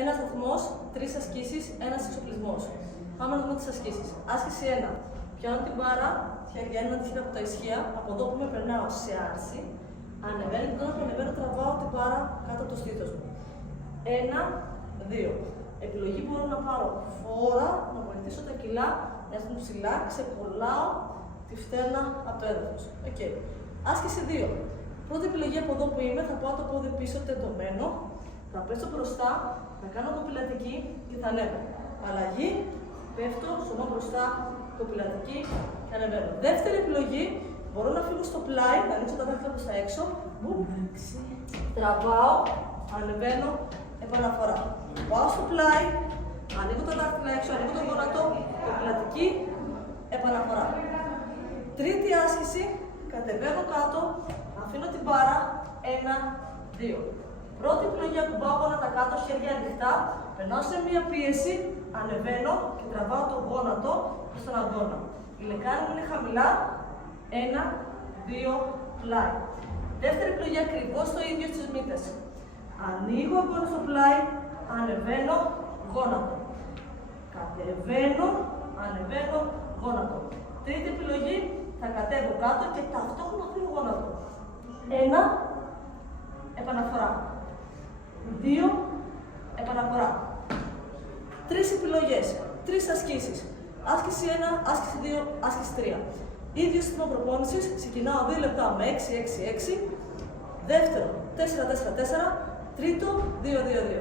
Ένας σταθμός, 3 ασκήσεις, ένας εξοπλισμός. Πάμε να δούμε τις ασκήσεις. Άσκηση 1. Πιάνω την μπάρα, χέρια ένα τυχαία από τα ισχύα. Από εδώ που με περνάω σε άρση. Ανεβαίνω και όταν ανεβαίνω τραβάω την μπάρα κάτω από το στήθος μου. 1, 2. Επιλογή μπορώ να πάρω φόρα, να βοηθήσω τα κιλά να έρθουν ψηλά, ξεκολλάω τη φτέρνα από το έδαφος. Okay. Άσκηση 2. Πρώτη επιλογή από εδώ που είμαι, θα πάω το πόδι πίσω τεντωμένο, θα πέσω μπροστά, θα κάνω κοπηλατική και θα ανέβω. Αλλαγή, πέφτω, σώμα μπροστά, κοπηλατική και ανεβαίνω. Δεύτερη επιλογή, μπορώ να φύγω στο πλάι, να ανοίξω τα δάχτυλα προς τα έξω, τραβάω, ανεβαίνω, επαναφορά. Πάω στο πλάι, ανοίγω τα δάχτυλα έξω, ανοίγω το γόνατο, κοπηλατική, επαναφορά. Τρίτη άσκηση, κατεβαίνω κάτω, αφήνω την μπάρα, 1, 2. Πρώτη επιλογή, ακουμπάω γόνατα κάτω, χέρια ανοιχτά, περνάω σε μία πίεση, ανεβαίνω και τραβάω το γόνατο στον αγώνα. Η λεκάνη μου είναι χαμηλά, 1, 2, πλάι. Δεύτερη επιλογή, ακριβώς το ίδιο στις μύτες. Ανοίγω αγώνα στο πλάι, ανεβαίνω, γόνατο. Κατεβαίνω, ανεβαίνω, γόνατο. Τρίτη επιλογή, θα κατέβω κάτω και ταυτόχρονα αφήνω γόνατο. 1, επαναφορά. 2, επαναφορά. 3 επιλογές, 3 ασκήσεις. Άσκηση 1, άσκηση 2, άσκηση 3. Ίδιο σύστημα προπόνησης, ξεκινάω 2 λεπτά με 6, 6, 6. Δεύτερο, 4, 4, 4. Τρίτο, 2, 2, 2.